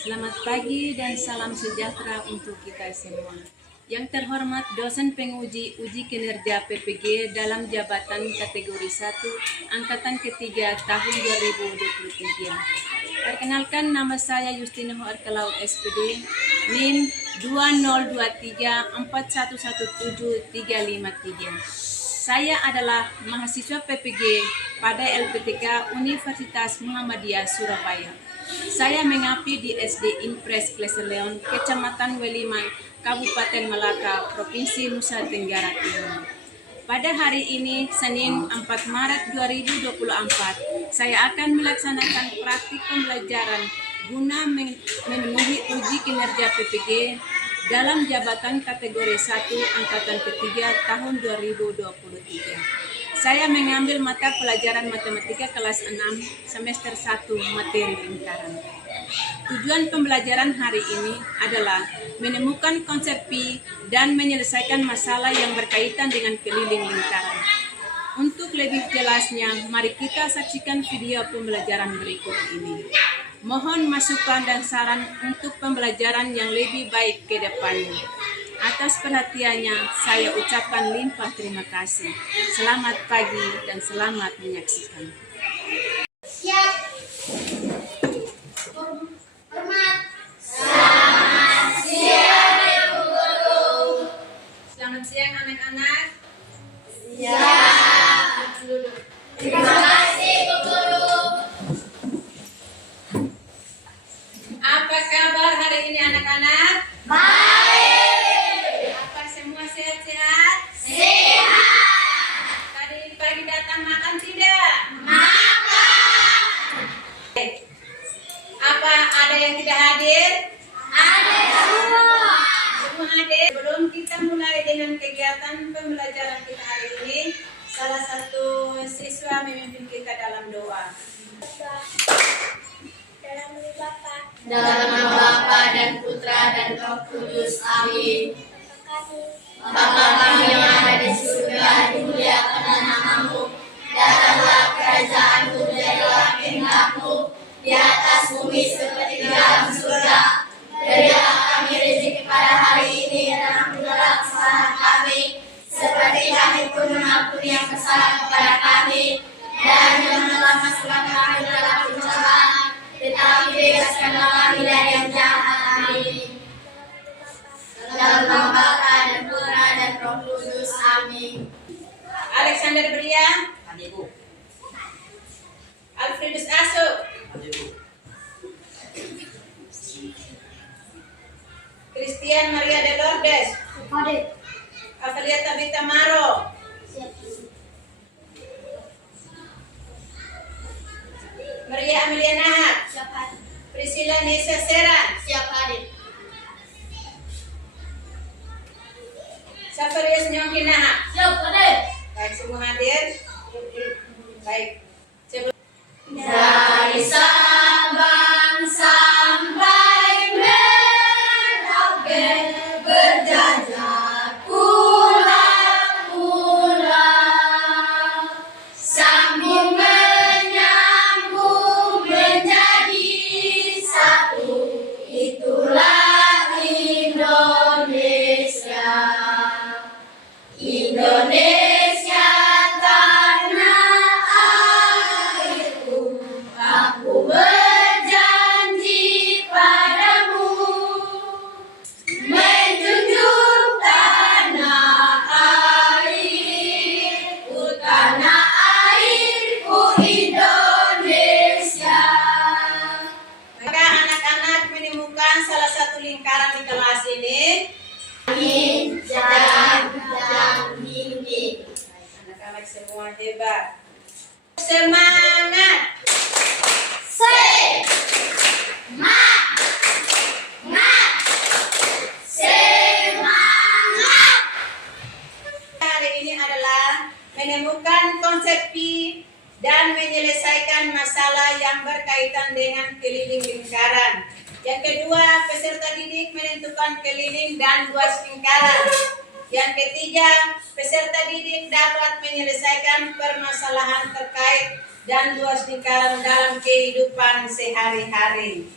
Selamat pagi dan salam sejahtera untuk kita semua. Yang terhormat dosen penguji uji kinerja PPG dalam jabatan kategori 1 angkatan ketiga tahun 2023. Perkenalkan, nama saya Yustinah Arkalaut SPD, NIM 2023411753. Saya adalah mahasiswa PPG pada LPTK Universitas Muhammadiyah Surabaya. Saya mengabdi di SD Impres Kleseleon, Kecamatan Weliman, Kabupaten Malaka, Provinsi Nusa Tenggara Timur. Pada hari ini, Senin 4 Maret 2024, saya akan melaksanakan praktik pembelajaran guna memenuhi uji kinerja PPG dalam jabatan kategori 1 angkatan ketiga tahun 2023. Saya mengambil mata pelajaran matematika kelas 6 semester 1 materi lingkaran. Tujuan pembelajaran hari ini adalah menemukan konsep pi dan menyelesaikan masalah yang berkaitan dengan keliling lingkaran. Untuk lebih jelasnya, mari kita saksikan video pembelajaran berikut ini. Mohon masukan dan saran untuk pembelajaran yang lebih baik ke depannya. Atas perhatiannya, saya ucapkan limpah terima kasih. Selamat pagi dan selamat menyaksikan. Siap. Hormat. Selamat siang, Ibu Guru. Selamat siang anak-anak. Siap. Terima kasih, Ibu Guru. Apa kabar hari ini anak-anak? Baik. Apa semua sehat-sehat? Sehat. Tadi pagi datang makan tidak? Makan. Apa ada yang tidak hadir? Ada semua. Semua hadir. Sebelum kita mulai dengan kegiatan pembelajaran kita hari ini, salah satu siswa memimpin kita dalam doa. Dalam nama Bapa dan Putra dan Roh Kudus. Amin. Bapa kami yang ada di surga, dimuliakanlah namamu. Datanglah kerajaanmu, jadilah kehendak-mu di atas bumi seperti di dalam surga. Berilah kami rezeki pada hari ini dan ampunilah kesalahan kami, seperti kami pun mengampuni yang bersalah kepada kami. Dan janganlah masukkan kami dalam pencobaan, tetapi bebaskanlah kami dari yang jahat. Amin. Dalam nama Bapa dan Putra dan Roh Kudus. Amin. Alexander Bria, Alfredus Aso, Christian Maria de Lourdes, Avalia Tabita Maro, Maria Amelia Nahat, Priscilla Nesa Seran, Siap hadir. Safarius Nyongki Nahat. Siap hadir. Baik, semua hadir. Baik. Dari Sabang sampai Merauke berjajar pulau-pulau, sambung menyambung menjadi satu, itulah Indonesia. Indonesia tanah airku, aku berjanji padamu menjunjung tanah airku Indonesia. Maka anak-anak menemukan salah satu lingkaran di kelas ini. Angin dan mimpi. Anak-anak semua hebat. Semangat. Semangat. Hari ini adalah menemukan konsep pi dan menyelesaikan masalah yang berkaitan dengan keliling lingkaran. Yang kedua, peserta didik menentukan keliling dan luas lingkaran. Yang ketiga, peserta didik dapat menyelesaikan permasalahan terkait dan luas lingkaran dalam kehidupan sehari-hari.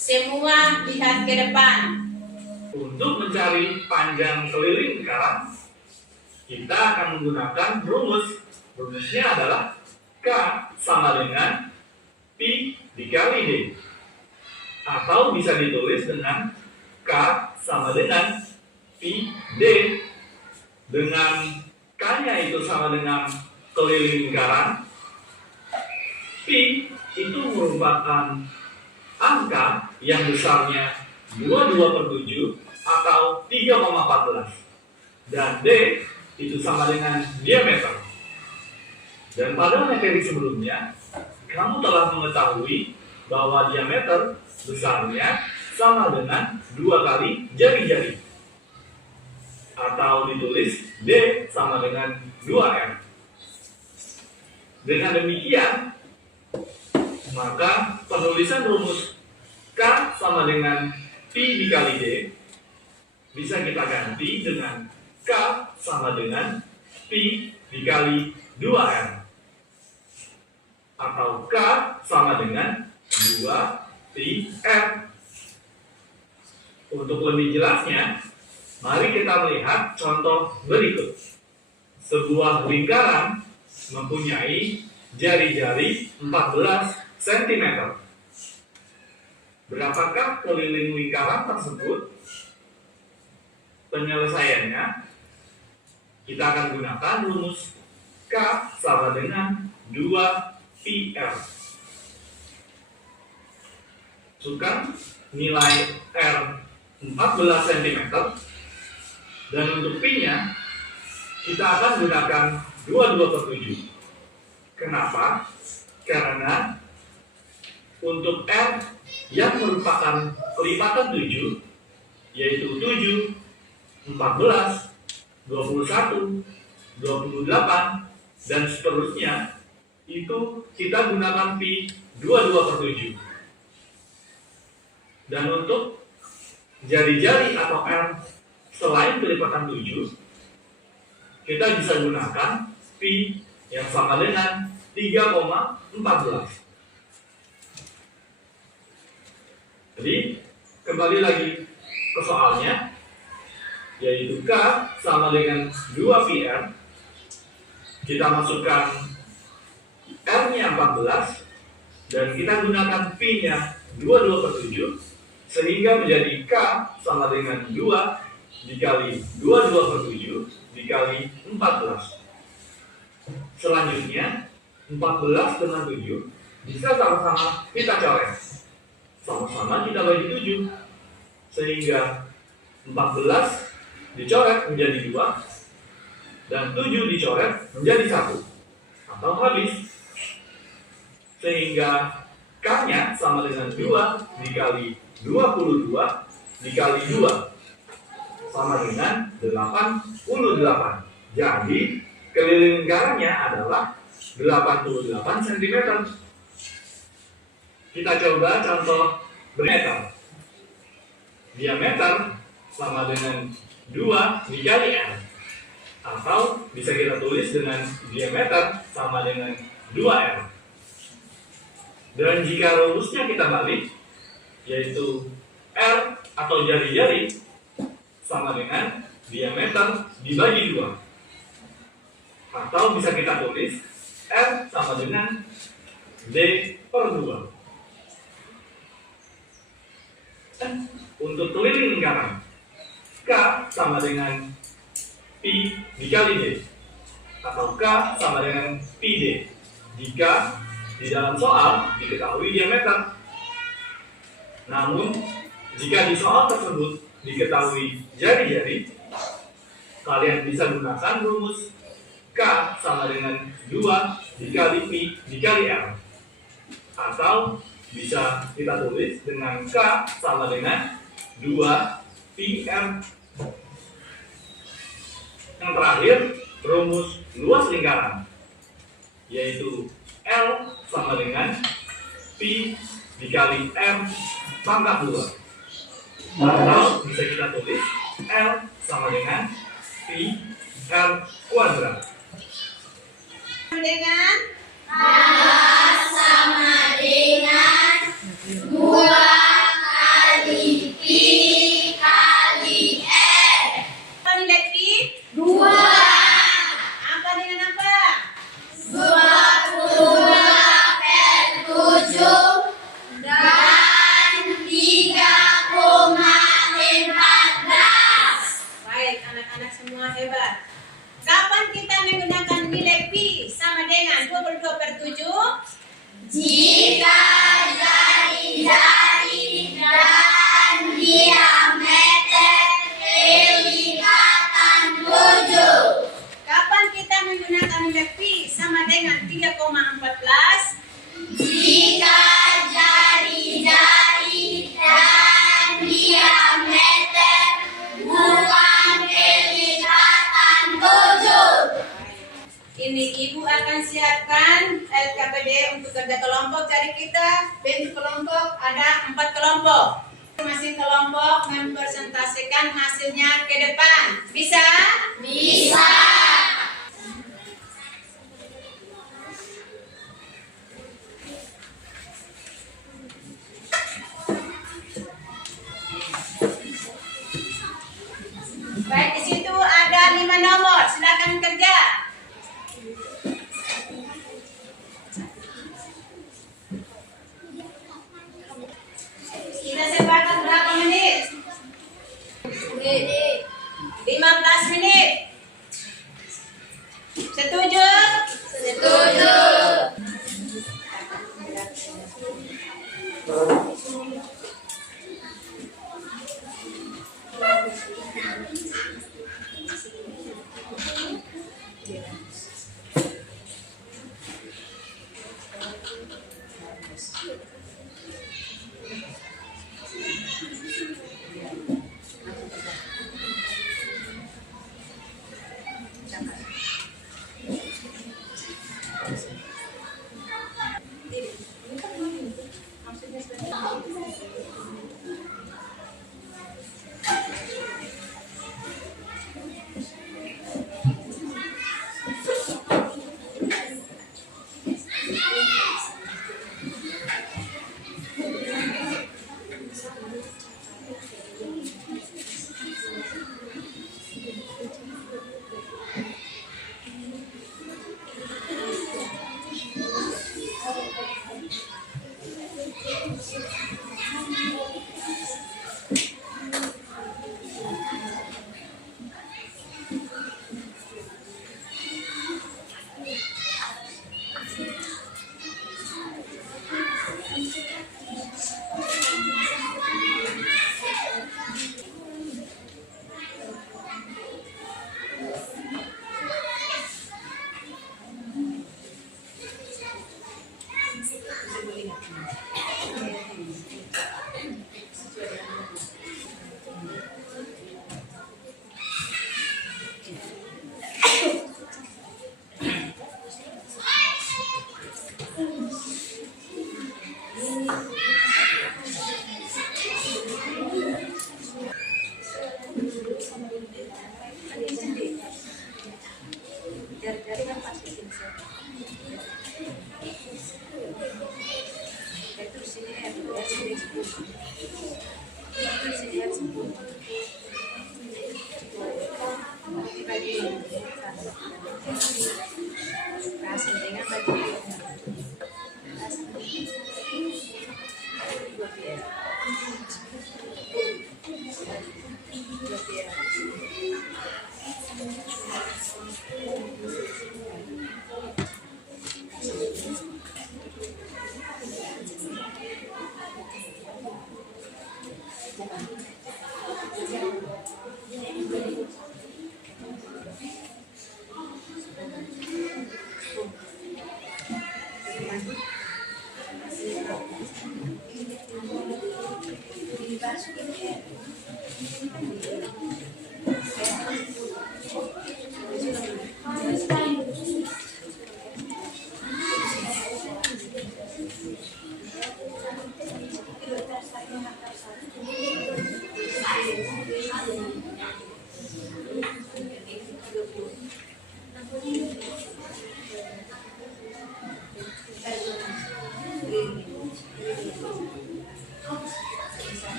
Semua lihat ke depan. Untuk mencari panjang keliling lingkaran, kita akan menggunakan rumus. Rumusnya adalah K sama dengan Pi dikali D. Atau bisa ditulis dengan K sama dengan Pi D. Dengan K-nya itu sama dengan keliling lingkaran. Pi itu merupakan angka yang besarnya 22/7 atau 3,14. Dan D itu sama dengan diameter. Dan pada materi sebelumnya, kamu telah mengetahui bahwa diameter besarnya sama dengan 2 kali jari-jari. Atau ditulis D sama dengan 2M. Dengan demikian, maka penulisan rumus K sama dengan Pi dikali D bisa kita ganti dengan K sama dengan Pi dikali 2M. Atau K sama dengan 2Pi R. Untuk lebih jelasnya, mari kita melihat contoh berikut. Sebuah lingkaran mempunyai jari-jari 14 cm. Berapakah keliling lingkaran tersebut? Penyelesaiannya, kita akan gunakan rumus K sama dengan 2πr. Masukkan nilai R 14 cm. Dan untuk P-nya, kita akan gunakan 22/7. Kenapa? Karena untuk R yang merupakan kelipatan 7, yaitu 7, 14, 21, 28, dan seterusnya, itu kita gunakan Pi 22/7. Dan untuk jari-jari atau R selain kelipatan 7, kita bisa gunakan Pi yang sama dengan 3,14. Jadi, kembali lagi ke soalnya, yaitu K sama dengan 2πr. Kita masukkan R-nya 14, dan kita gunakan P-nya 22/7, sehingga menjadi K sama dengan 2 dikali 22/7 dikali 14. Selanjutnya, 14 dengan 7 bisa sama-sama kita coret. Sama-sama kita bagi 7, sehingga 14 dicoret menjadi 2 dan 7 dicoret menjadi 1 atau habis, sehingga K-nya sama dengan 2 dikali 22 dikali 2 sama dengan 88. Jadi keliling lingkarannya adalah 88 cm. Kita coba contoh bermeter. Diameter sama dengan 2 dikali R. Atau bisa kita tulis dengan diameter sama dengan 2R. Dan jika rumusnya kita balik, yaitu R atau jari-jari sama dengan diameter dibagi 2. Atau bisa kita tulis R sama dengan D/2. Untuk keliling lingkaran, K sama dengan Pi dikali D, atau K sama dengan Pi D, jika di dalam soal diketahui diameter. Namun, jika di soal tersebut diketahui jari-jari, kalian bisa gunakan rumus K sama dengan 2 dikali Pi dikali R. Atau bisa kita tulis dengan K sama dengan 2πr. Yang terakhir, rumus luas lingkaran, yaitu L sama dengan Pi dikali R pangkat 2. Atau bisa kita tulis L sama dengan Pi R kuadrat. Dengan sama dengan 2 ikat jari-jari dan diameter bukan kelihatan 7. Ini Ibu akan siapkan LKPD untuk kerja kelompok. Jadi kita bentuk kelompok ada 4 kelompok. Masing kelompok mempresentasikan hasilnya ke depan. Bisa? Bisa. Baik, di situ ada 5 nomor. Silakan kerja. Kita sepakat berapa menit? 15 menit. Setuju? Setuju.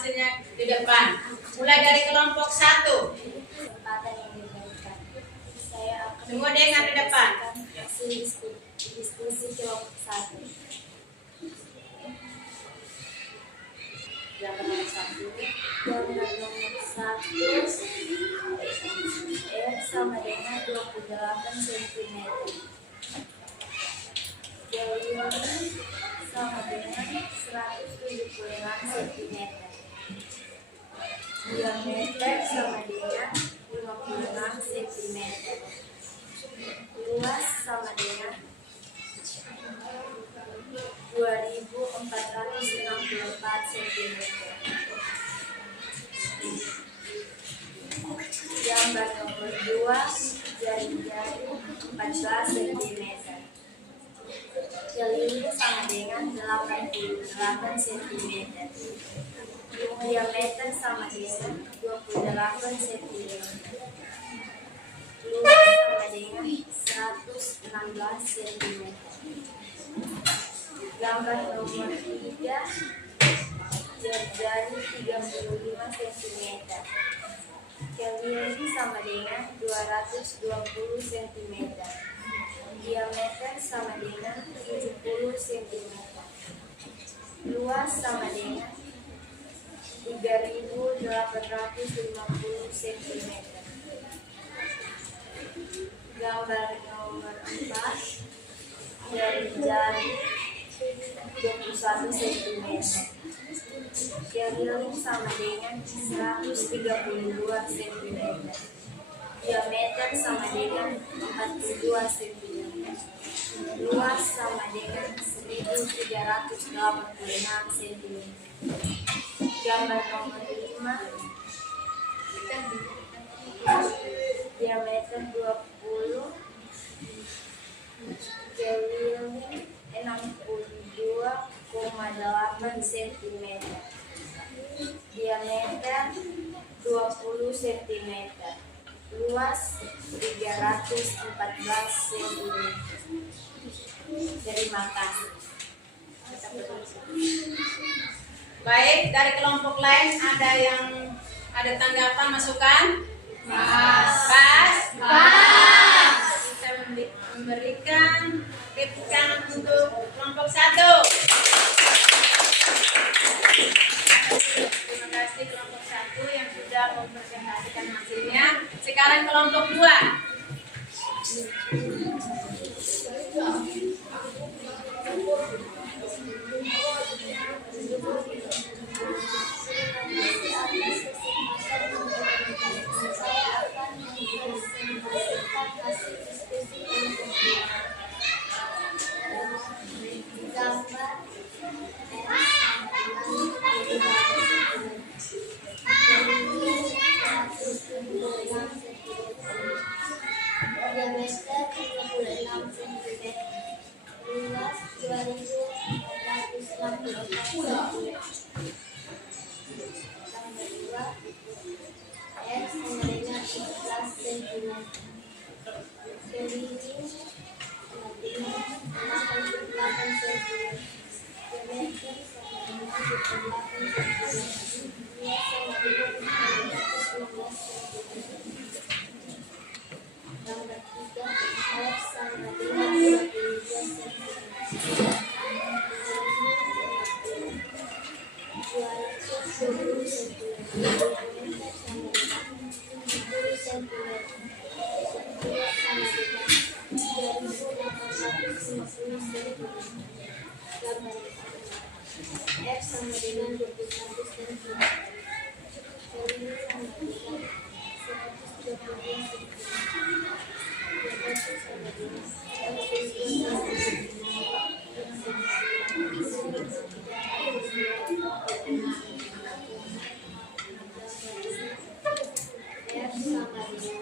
hasilnya di depan. Mulai dari kelompok 1. Kesempatan yang diberikan. Saya akan Semua dengar di depan. hasil diskusi kelompok 1. Gambar nomor 1. Gambar nomor 1 R sama dengan 28 cm. Galium sama dengan 176 cm. Diameter sama dengan 56 cm. Luas sama dengan 2464 cm. Gambar nomor 2 jari-jari 14 cm. Keliling sama dengan 88 cm. Diameter sama dengan 28 cm. Luas sama dengan 116 cm. Gambar nomor 3 jari-jari 35 cm. Keliling sama dengan 220 cm. Diameter sama dengan 70 cm. Luas sama dengan 3.850 cm. Gambar nomor 4 jari-jari 21 cm. Keliling sama dengan 132 cm. Diameter sama dengan 42 cm. Luas sama dengan 1.386 cm. Gambar nomor 5 diameter 20, keliling 62,8 cm. Diameter 20 cm. Luas 314 cm. Terima kasih. Baik, dari kelompok lain ada yang ada tanggapan, masukan? Pas. Kita memberikan tepuk tangan untuk kelompok 1. Terima kasih kelompok 1 yang sudah mempresentasikan hasilnya. Sekarang kelompok 2. Diameter 36 cm. Luas 2.464 cm. Gambar 2 R sama dengan 11 cm. Keliling sama dengan 88 cm. Diameter sama dengan 78 cm. Luas sama dengan 216 cm. Gambar 3 R sama dengan 22 cm. F sama dengan 21 cm. Keliling sama dengan 132 cm. Diameter sama dengan 122 cm. F sama dengan 10 cm. Keliling sama dengan 62,8 cm. Diameter sama dengan 20 cm. Luas sama dengan 314 cm. Terima kasih.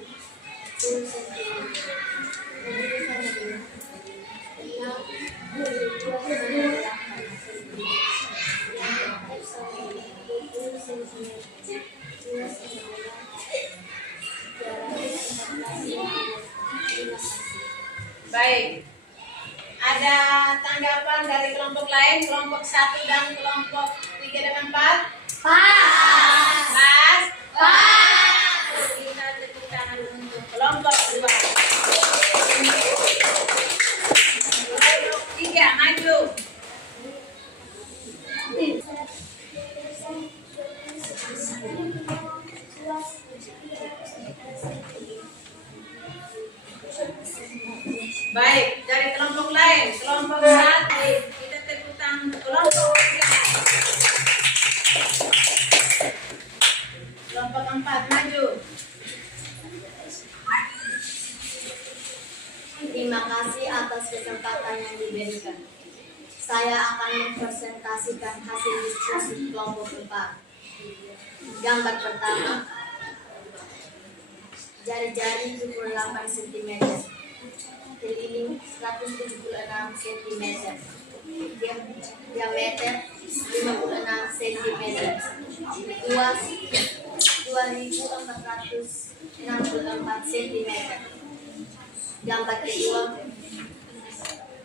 Baik. Ada tanggapan dari kelompok lain, kelompok 1 dan kelompok 3 dan 4? Pas. Pas. Pas. Kita tepuk tangan untuk kelompok 2. Kelompok 3 maju. Baik, dari kelompok lain, kelompok 1 kita tepuk tangan untuk kelompok 3. Kelompok 4 maju. Terima kasih atas kesempatan yang diberikan. Saya akan mempresentasikan hasil diskusi kelompok 4. Gambar pertama, jari-jari 78 cm, keliling 176 cm, diameter 56 cm, luas 2464 cm. Gambar kedua,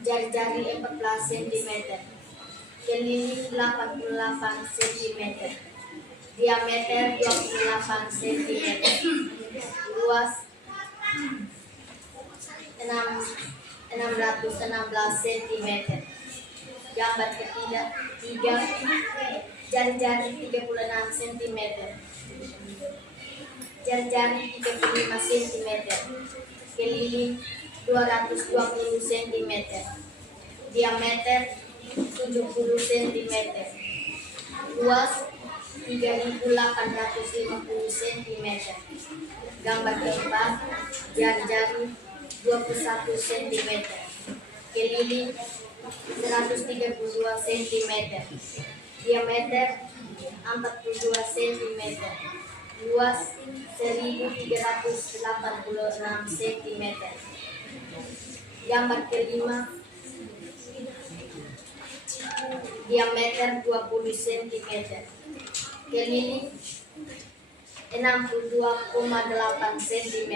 jari-jari 14 cm, keliling 88 cm, diameter 28 cm, luas 616 cm. Gambar ketiga, jari-jari 36 cm, jari-jari 35 cm, keliling 220 cm, diameter 70 cm, luas 3.850 cm. Gambar keempat, jari-jari 21 cm, keliling 132 cm, diameter 42 cm, luas 1.386 cm. Gambar kelima, diameter 20 cm, keliling 62,8 cm,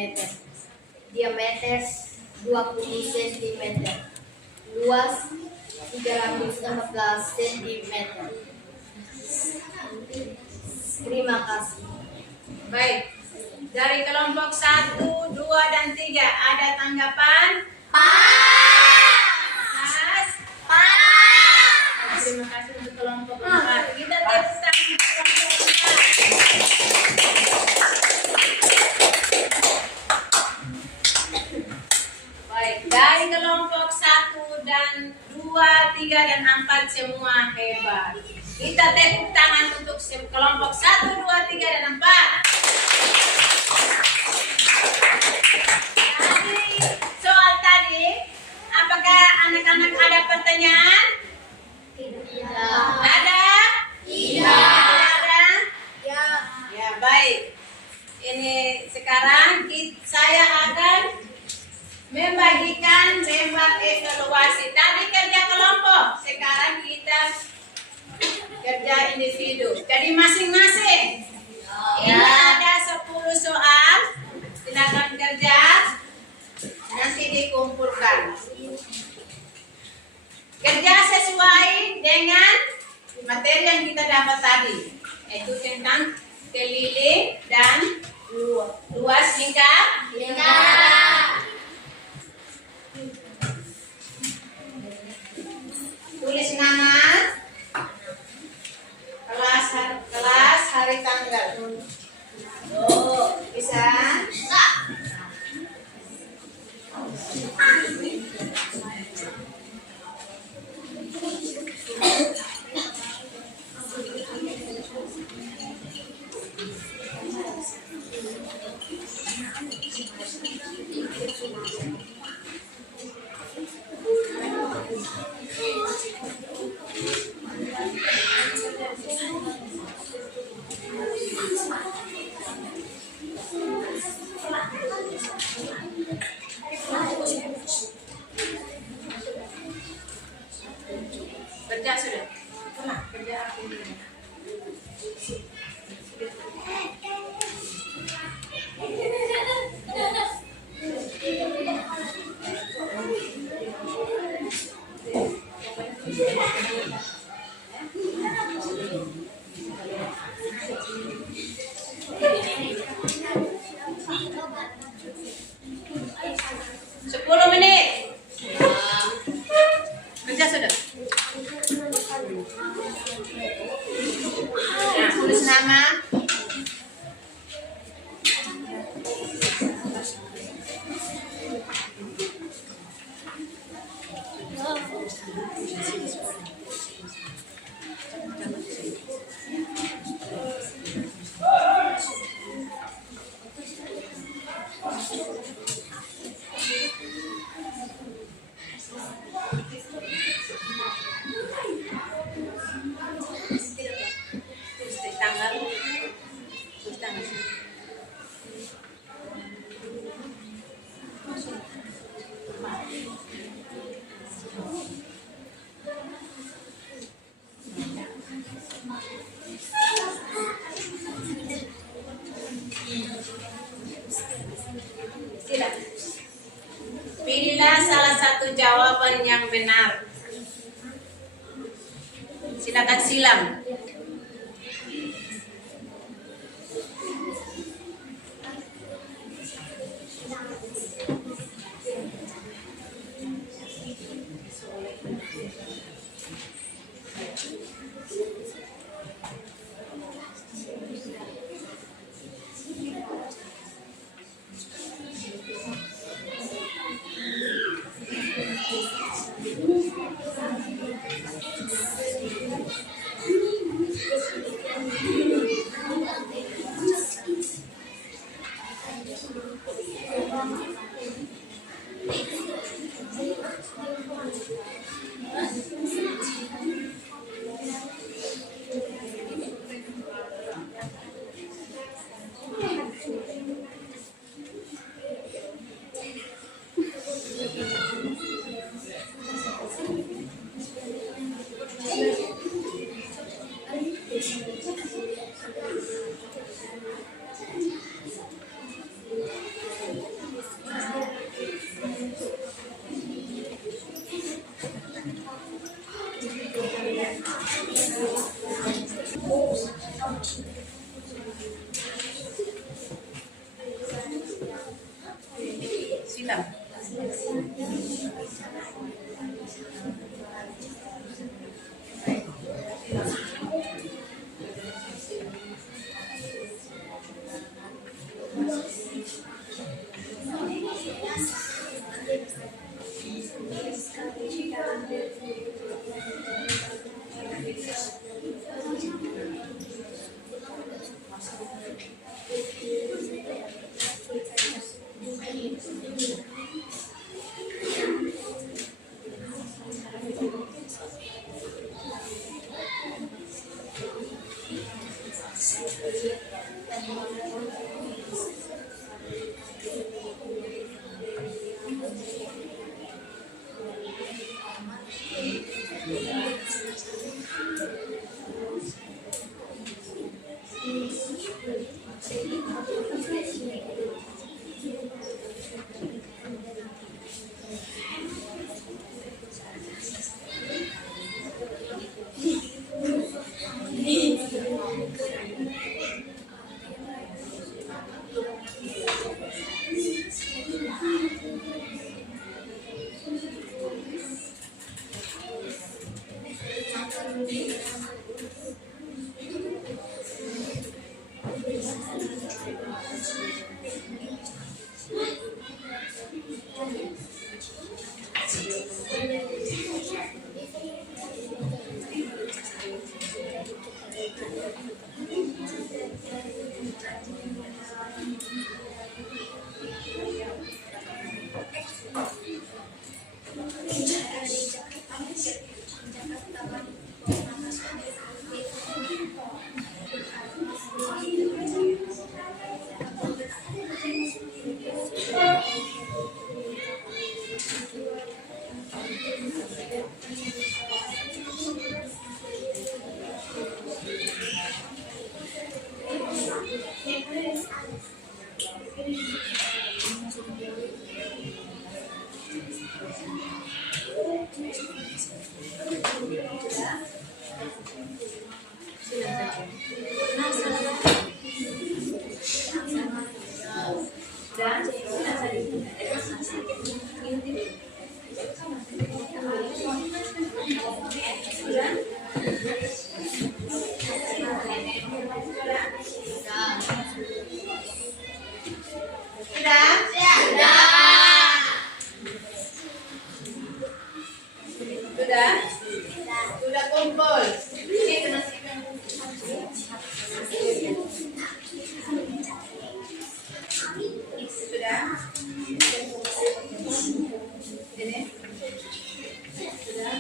diameter 20 cm, luas 314 cm. Terima kasih. Baik, dari kelompok 1, 2, dan 3 ada tanggapan? Pas. Terima kasih untuk kelompok 4. Kita tepuk tangan untuk kelompok 4. Baik, dari kelompok 1 dan 2, 3, dan 4 semua hebat. Kita tepuk tangan untuk kelompok 1, 2, 3, dan 4. Dari soal tadi, apakah anak-anak ada pertanyaan? Tidak. Ada? Tidak. Ada? Ya. Ya, baik. Ini sekarang saya akan membagikan evaluasi. Tadi kerja kelompok, sekarang kita kerja individu. Jadi masing-masing. Ini ada 10 soal. Silakan kerja. Nanti dikumpulkan. Kerja sesuai dengan materi yang kita dapat tadi. Yaitu tentang keliling dan luas lingkar. Tulis nama, kelas, hari, tanggal. Oh, bisa? Kerja sudah? Kerja aku dulu. jawaban yang benar. Silakan silang. Silang. Sudah kumpul. Sudah. Ini. Sudah.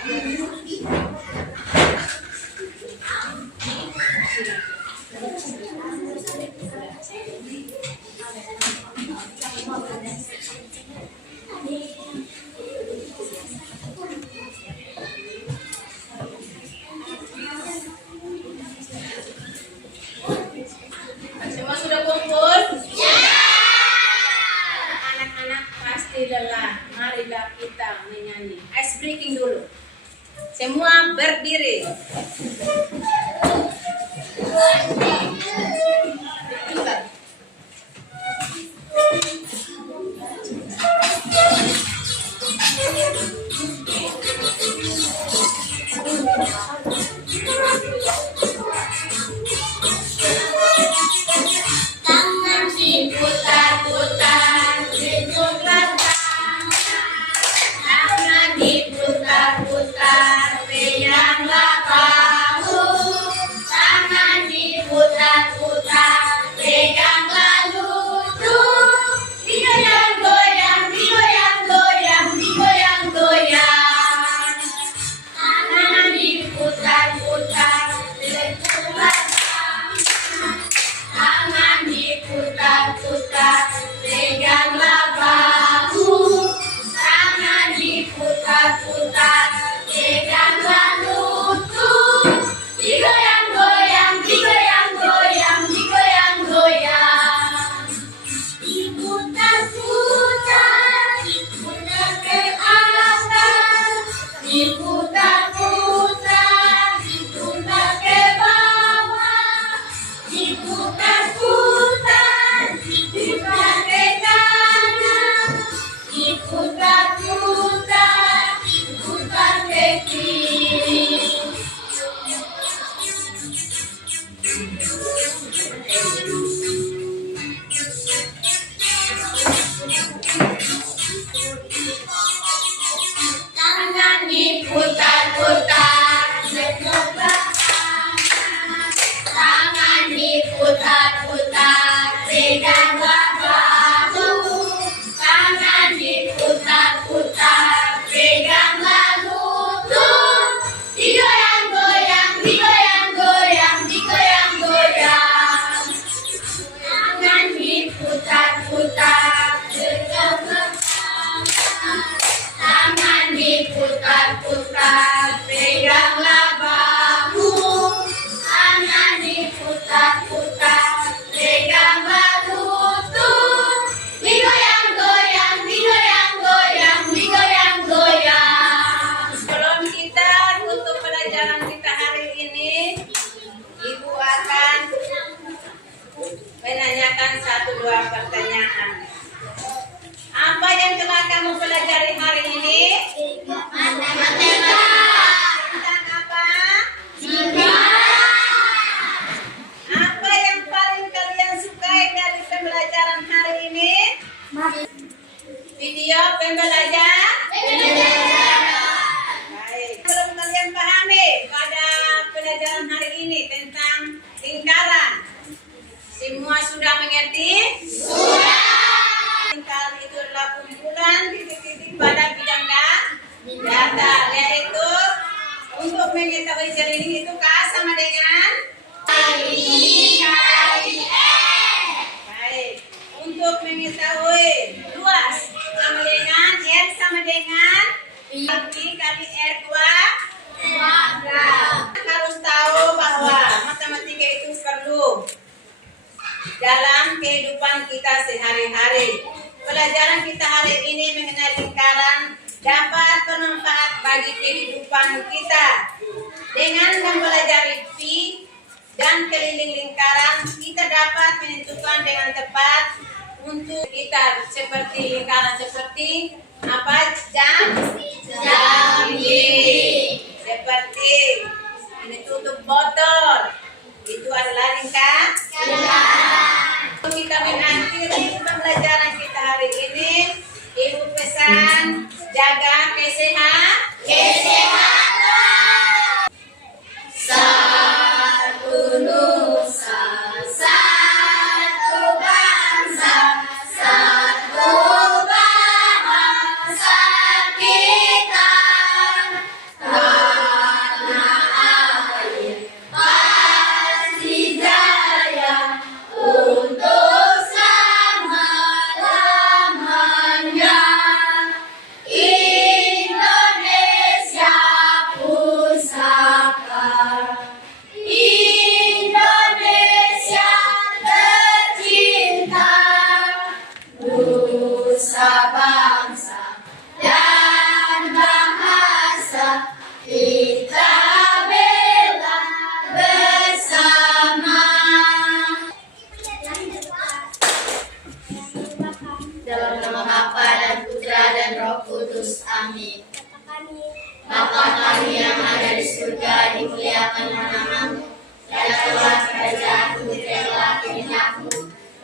Semua sudah kumpul? Ya. Anak-anak pasti lelah. Marilah kita menyanyi. Ice breaking dulu. Semua berdiri. Tangan diputar-putar, sejumlah tangan diputar-putar, peganglah bahu. Tangan diputar-putar, peganglah lutut. Digoyang-goyang, digoyang-goyang, digoyang-goyang. Tangan diputar-putar, sejumlah tangan diputar-putar, peganglah bahu. Tangan diputar-putar, peganglah lutut. Digoyang-goyang, digoyang-goyang, digoyang-goyang. Diputar-putar, diputar ke atas. Diputar-putar, diputar ke bawah. Diputar-putar, diputar ke kanan. Diputar-putar, diputar ke kiri. Tangan diputar-putar, sebelah kanan. Tangan diputar-putar, peganglah bahu. Tangan diputar-putar, peganglah lutut. Digoyang-goyang, digoyang-goyang, digoyang-goyang. Tangan diputar-putar, sebelah kanan. Tangan diputar-putar, peganglah bahu. Tangan diputar-putar, peganglah lutut. Digoyang-goyang, digoyang-goyang, digoyang-goyang. Sebelum kita tutup pelajaran kita hari ini, Ibu akan menanyakan 1-2 pertanyaan. Apa yang telah kamu pelajari hari ini? Matematika. Tentang apa? Sejarah. Apa yang paling kalian sukai dari pembelajaran hari ini? Video pembelajaran? Baik. Belum kalian pahami pada pelajaran hari ini tentang lingkaran? Semua sudah mengerti? Sudah. Lingkaran itu adalah kumpulan titik-titik pada bidang data, yaitu untuk mengetahui jaring itu K sama dengan baik. Untuk mengetahui luas sama dengan R sama dengan P kali R kuadrat. Harus tahu bahwa matematika itu perlu dalam kehidupan kita sehari-hari. Pelajaran kita hari ini mengenai lingkaran dapat bermanfaat bagi kehidupan kita. Dengan mempelajari P dan keliling lingkaran, kita dapat menentukan dengan tepat untuk kita seperti lingkaran seperti apa? Jambi. Seperti ini tutup botol. Itu adalah lingkaran. Kita mengakhiri pembelajaran kita hari ini. Ibu pesan jaga kesehatan. Satu nusa, satu bangsa, satu bahasa kita. Dalam nama Bapa dan Putra dan Roh Kudus. Amin. Bapa kami yang ada di surga, dimuliakanlah namamu. Datanglah kerajaanmu, berilah kehendakmu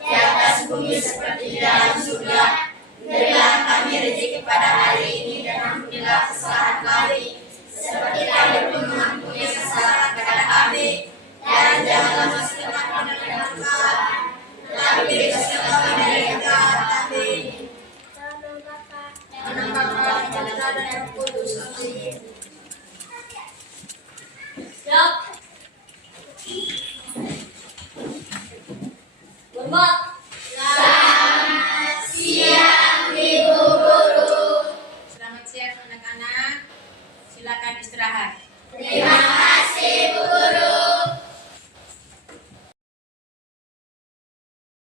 di atas bumi seperti di dalam surga. Berilah kami rezeki pada hari ini dan ampunilah kesalahan kami, seperti kami pun mengampuni kesalahan kepada kami. Dan janganlah masukkan kami ke dalam kesalahan, tetapi bebaskanlah kami dari yang jahat. Amin. Dalam nama Bapa dan Putra dan Roh Kudus. Amin. Siap. Hormat.